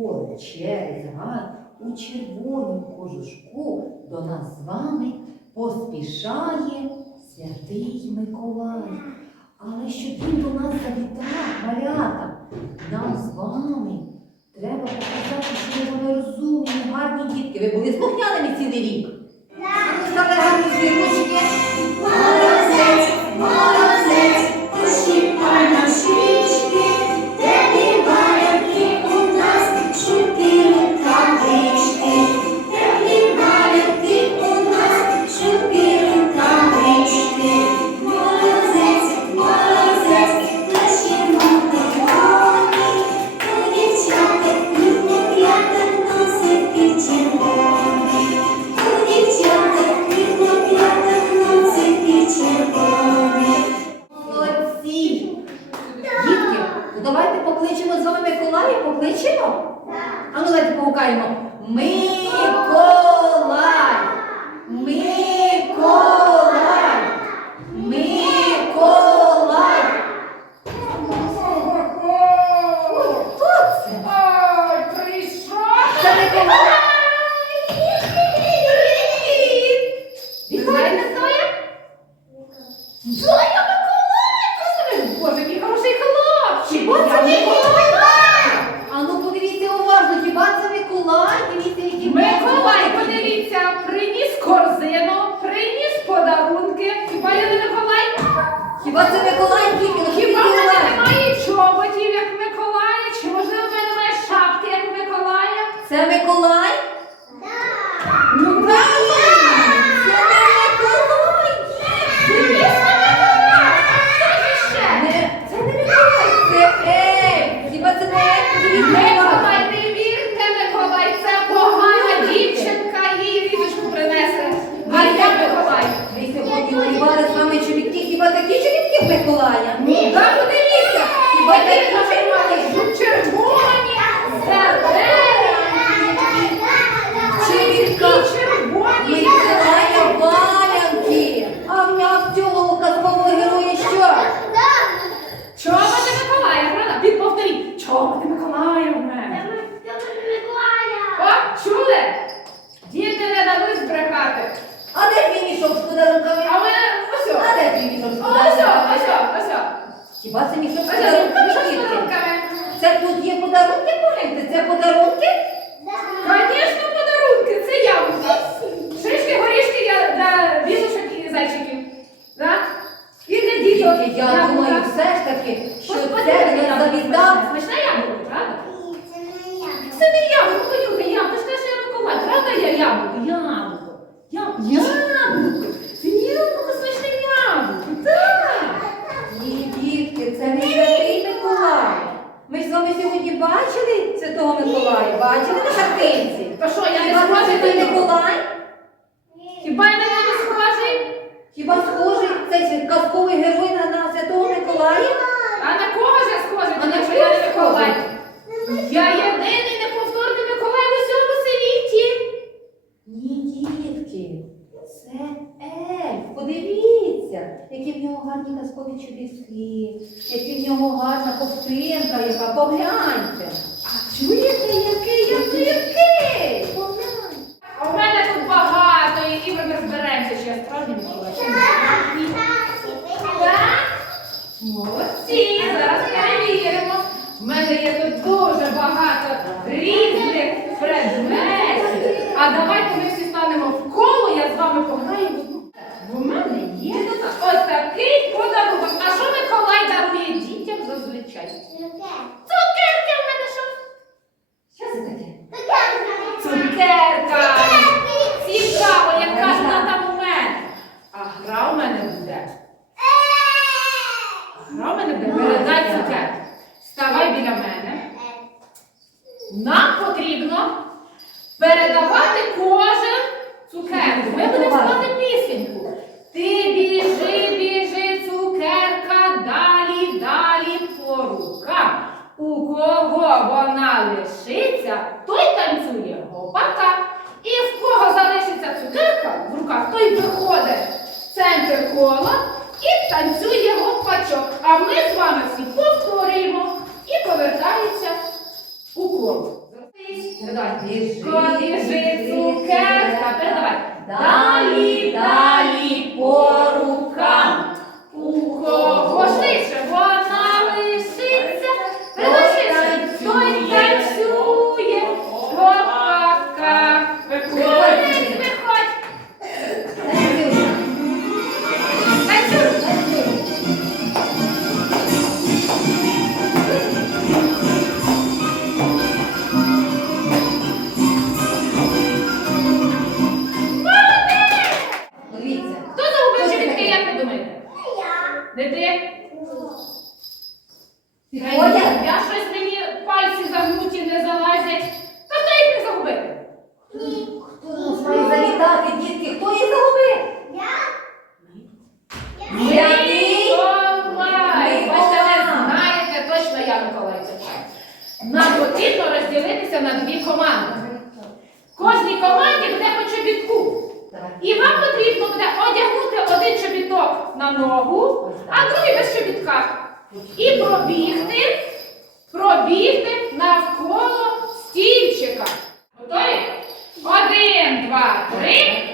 我的天呀。у червону кожушку до нас з вами поспішає святий Миколай. Але щоб він до нас завітав, малята, нам з вами треба показати, що ми розумні, гарні дітки. Ви були слухняними цілий рік? Так. Ви стали гарні зірочки? Давайте покличемо з вами Миколая, покличемо? Так. А ну давайте погукаємо. Ми. Що, я не схожий на Миколай? Хіба я на нього схожий? Хіба схожий цей казковий герой на, на Святого Миколая? А на кого ж я схожий? А на Якщо кого я? Миколай. Я єдиний неповторний Миколай в усьому світі. Ні, дітки, це ельф. Подивіться, які в нього гарні казкові чобітки, які в нього гарна ковтинка, яка погляньте. А чуєте? вона лишиться, той танцює гопака. І в кого залишиться цукерка в руках, той виходить в центр кола і танцює гопачок. А ми з вами всі повторюємо і повертається у коло. Коли цукерка. Передавай. Далі, далі, пору. 对不？ногу, а другий без чобітка. І пробігти, пробігти навколо стільчика. Готові? Один, два, три.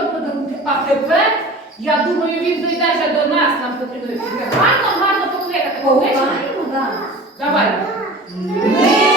та подарунки. А тепер, я думаю, він дойде вже до нас, нам потрібно. Гарно, гарно покликати. Давай. Ми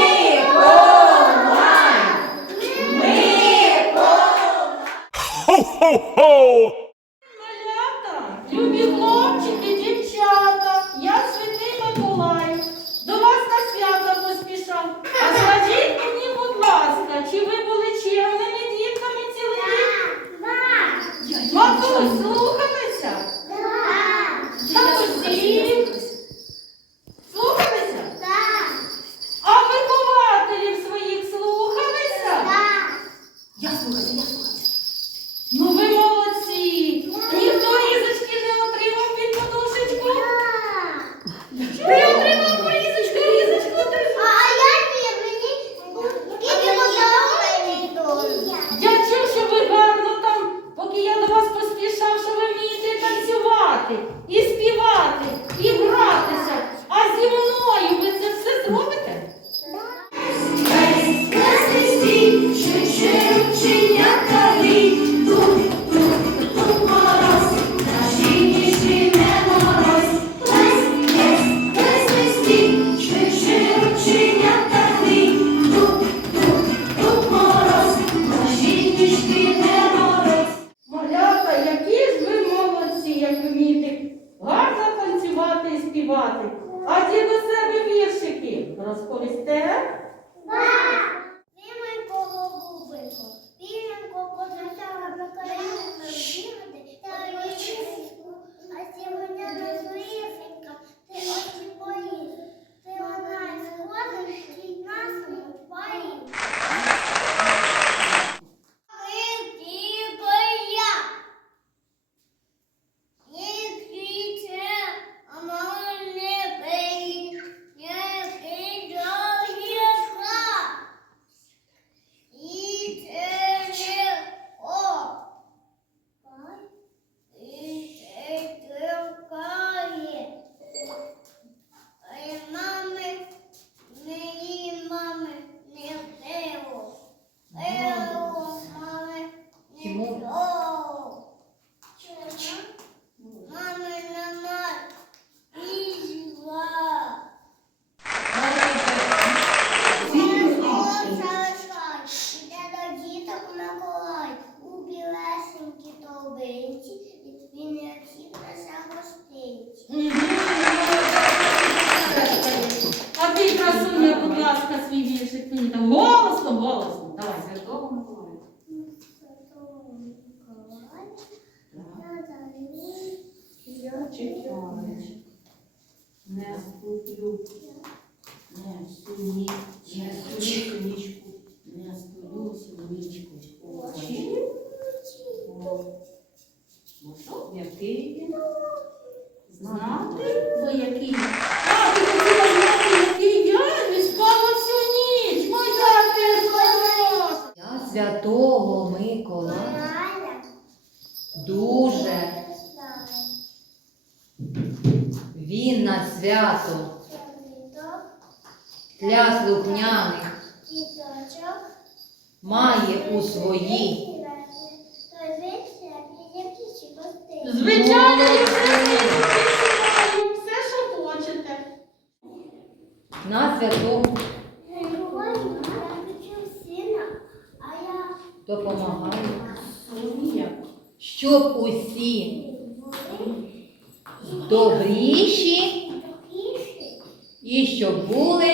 Не сплю. Не суні. Не сплю сонічку. Не сплю сонічку. Очі. Ну який він? Знати? Ви який? А, ти хотіла знати, який я? Він спала всю ніч. Моя ти хороша. Я святого Миколая дуже він на свято для слухняних. Має у своїй Звичайно, все що хочете. на святому. Допомагає, Соломія. щоб усі добріші. І щоб були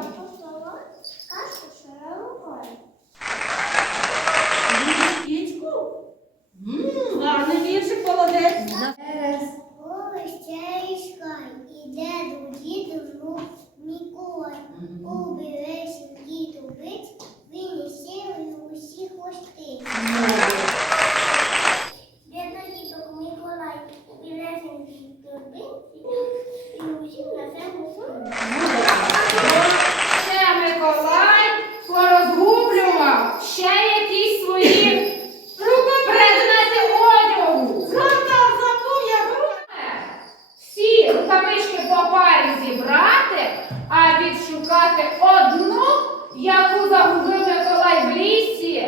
Миколай в лісі.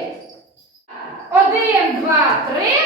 Один, два, три.